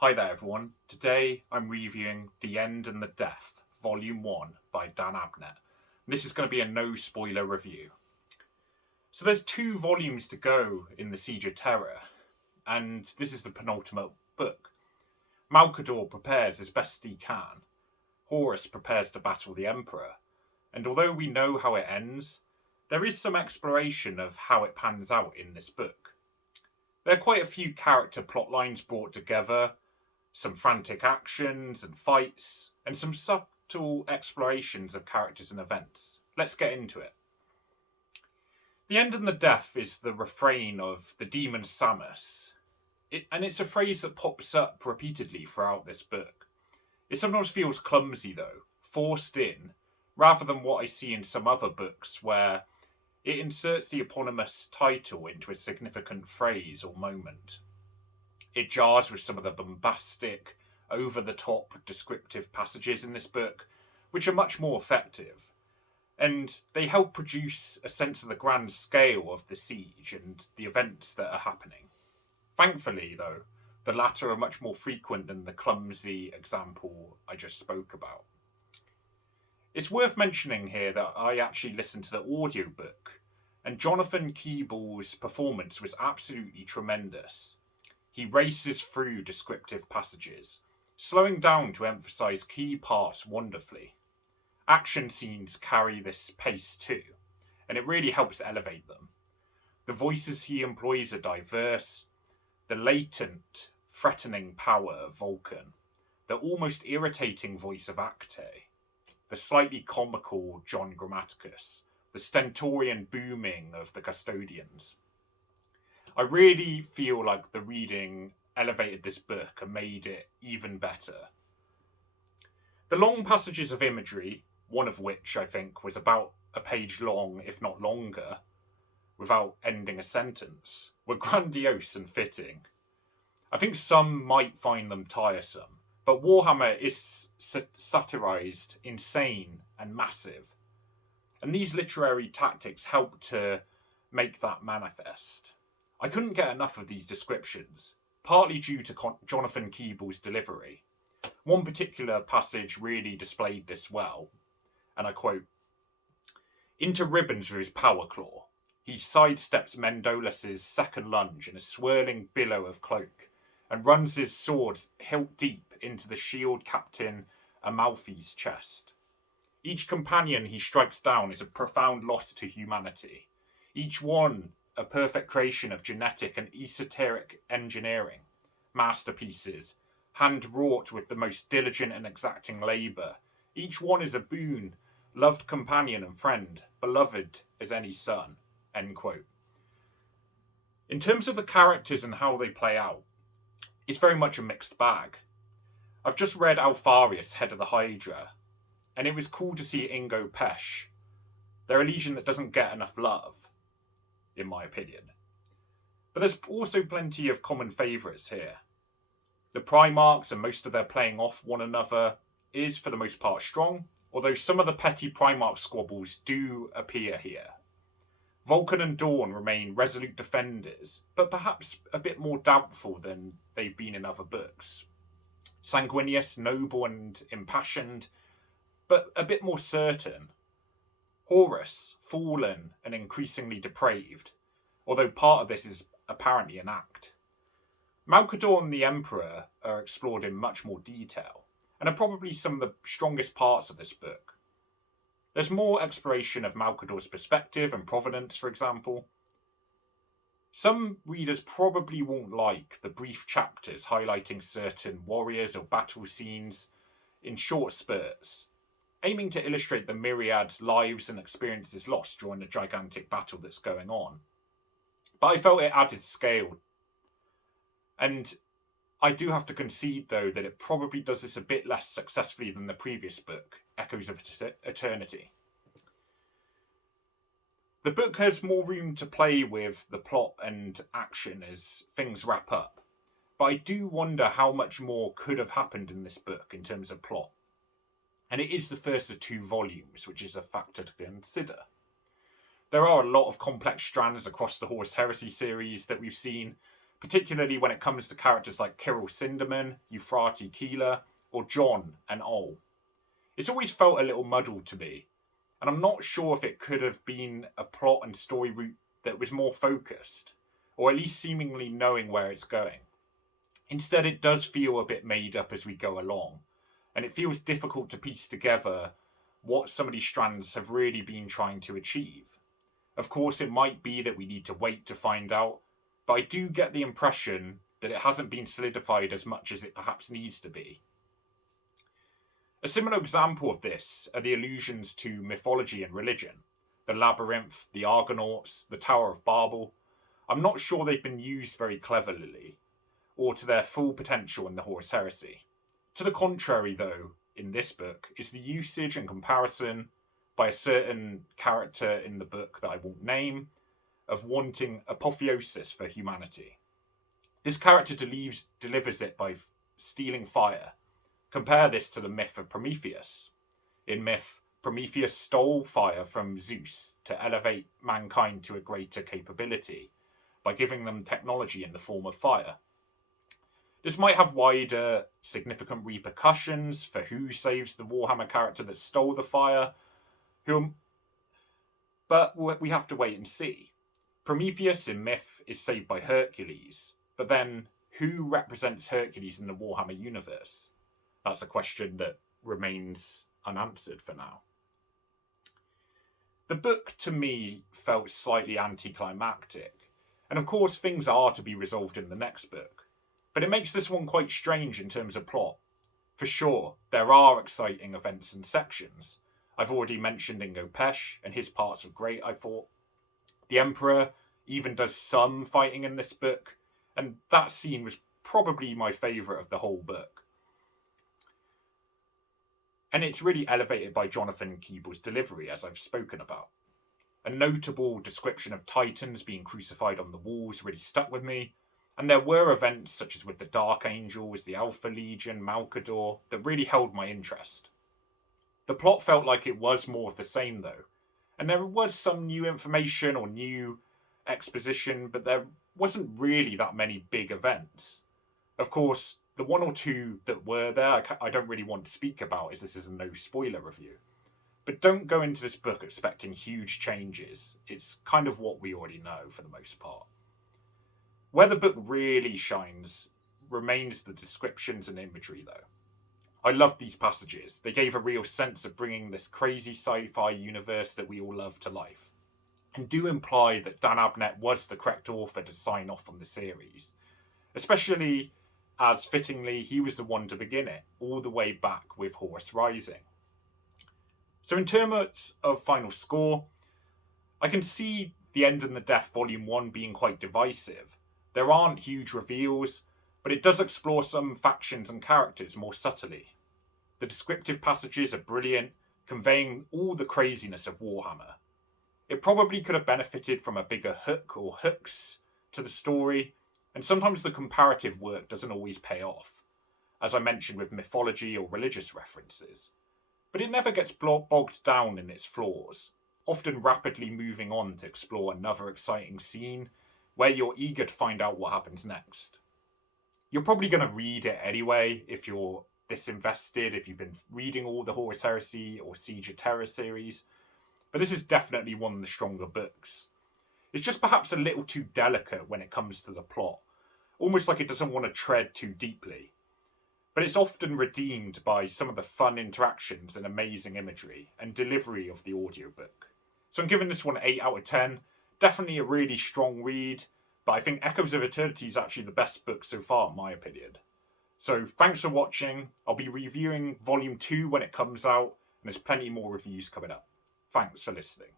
Hi there everyone, today I'm reviewing The End and the Death, Volume 1 by Dan Abnett. This is going to be a no spoiler review. So there's 2 volumes to go in the Siege of Terra, and this is the penultimate book. Malcador prepares as best he can. Horus prepares to battle the Emperor, and although we know how it ends, there is some exploration of how it pans out in this book. There are quite a few character plot lines brought together, some frantic actions and fights, and some subtle explorations of characters and events. Let's get into it. The End and the Death is the refrain of the demon Samus, and it's a phrase that pops up repeatedly throughout this book. It sometimes feels clumsy though, forced in, rather than what I see in some other books where it inserts the eponymous title into a significant phrase or moment. It jars with some of the bombastic, over-the-top descriptive passages in this book, which are much more effective. And they help produce a sense of the grand scale of the siege and the events that are happening. Thankfully, though, the latter are much more frequent than the clumsy example I just spoke about. It's worth mentioning here that I actually listened to the audiobook, and Jonathan Keeble's performance was absolutely tremendous. He races through descriptive passages, slowing down to emphasize key parts wonderfully. Action scenes carry this pace too, and it really helps elevate them. The voices he employs are diverse, the latent, threatening power of Vulcan, the almost irritating voice of Acte, the slightly comical John Grammaticus, the stentorian booming of the Custodians. I really feel like the reading elevated this book and made it even better. The long passages of imagery, one of which I think was about a page long, if not longer, without ending a sentence, were grandiose and fitting. I think some might find them tiresome, but Warhammer is satirized, insane, and massive. And these literary tactics help to make that manifest. I couldn't get enough of these descriptions, partly due to Jonathan Keeble's delivery. One particular passage really displayed this well, and I quote, "Into ribbons with his power claw, he sidesteps Mendolus's second lunge in a swirling billow of cloak, and runs his sword hilt deep into the shield captain Amalfi's chest. Each companion he strikes down is a profound loss to humanity. Each one a perfect creation of genetic and esoteric engineering, masterpieces, hand-wrought with the most diligent and exacting labour. Each one is a boon, loved companion and friend, beloved as any son." End quote. In terms of the characters and how they play out, it's very much a mixed bag. I've just read Alfarius, head of the Hydra, and it was cool to see Ingo Pesch. They're a legion that doesn't get enough love, in my opinion. But there's also plenty of common favourites here. The Primarchs and most of their playing off one another is for the most part strong, although some of the petty Primarch squabbles do appear here. Vulcan and Dawn remain resolute defenders, but perhaps a bit more doubtful than they've been in other books. Sanguinius, noble and impassioned, but a bit more certain. Horus, fallen and increasingly depraved, although part of this is apparently an act. Malcador and the Emperor are explored in much more detail, and are probably some of the strongest parts of this book. There's more exploration of Malcador's perspective and provenance, for example. Some readers probably won't like the brief chapters highlighting certain warriors or battle scenes in short spurts, aiming to illustrate the myriad lives and experiences lost during the gigantic battle that's going on. But I felt it added scale. And I do have to concede, though, that it probably does this a bit less successfully than the previous book, Echoes of Eternity. The book has more room to play with the plot and action as things wrap up, but I do wonder how much more could have happened in this book in terms of plot. And it is the first of 2 volumes, which is a factor to consider. There are a lot of complex strands across the Horus Heresy series that we've seen, particularly when it comes to characters like Kirill Sinderman, Euphrati Keeler, or John and Ol. It's always felt a little muddled to me, and I'm not sure if it could have been a plot and story route that was more focused, or at least seemingly knowing where it's going. Instead, it does feel a bit made up as we go along, and it feels difficult to piece together what some of these strands have really been trying to achieve. Of course, it might be that we need to wait to find out, but I do get the impression that it hasn't been solidified as much as it perhaps needs to be. A similar example of this are the allusions to mythology and religion. The Labyrinth, the Argonauts, the Tower of Babel. I'm not sure they've been used very cleverly, or to their full potential in the Horus Heresy. To the contrary, though, in this book, is the usage and comparison by a certain character in the book that I won't name, of wanting apotheosis for humanity. This character delivers it by stealing fire. Compare this to the myth of Prometheus. In myth, Prometheus stole fire from Zeus to elevate mankind to a greater capability by giving them technology in the form of fire. This might have wider, significant repercussions for who saves the Warhammer character that stole the fire, but we have to wait and see. Prometheus in myth is saved by Hercules, but then who represents Hercules in the Warhammer universe? That's a question that remains unanswered for now. The book, to me, felt slightly anticlimactic, and of course things are to be resolved in the next book, but it makes this one quite strange in terms of plot. For sure, there are exciting events and sections. I've already mentioned Ingo Pesch, and his parts were great, I thought. The Emperor even does some fighting in this book, and that scene was probably my favourite of the whole book. And it's really elevated by Jonathan Keeble's delivery, as I've spoken about. A notable description of Titans being crucified on the walls really stuck with me, and there were events such as with the Dark Angels, the Alpha Legion, Malkador, that really held my interest. The plot felt like it was more of the same though, and there was some new information or new exposition, but there wasn't really that many big events. Of course, the one or two that were there, I don't really want to speak about, as this is a no spoiler review. But don't go into this book expecting huge changes. It's kind of what we already know for the most part. Where the book really shines remains the descriptions and imagery though. I loved these passages. They gave a real sense of bringing this crazy sci-fi universe that we all love to life, and do imply that Dan Abnett was the correct author to sign off on the series, especially as fittingly he was the one to begin it, all the way back with Horus Rising. So in terms of final score, I can see The End and the Death Volume 1 being quite divisive. There aren't huge reveals, but it does explore some factions and characters more subtly. The descriptive passages are brilliant, conveying all the craziness of Warhammer. It probably could have benefited from a bigger hook or hooks to the story, and sometimes the comparative work doesn't always pay off, as I mentioned with mythology or religious references. But it never gets bogged down in its flaws, often rapidly moving on to explore another exciting scene where you're eager to find out what happens next. You're probably going to read it anyway if you're this invested, if you've been reading all the Horus Heresy or Siege of Terra series, but this is definitely one of the stronger books. It's just perhaps a little too delicate when it comes to the plot, almost like it doesn't want to tread too deeply. But it's often redeemed by some of the fun interactions and amazing imagery and delivery of the audiobook. So I'm giving this one 8 out of 10. Definitely a really strong read, but I think Echoes of Eternity is actually the best book so far, in my opinion. So thanks for watching. I'll be reviewing Volume 2 when it comes out, and there's plenty more reviews coming up. Thanks for listening.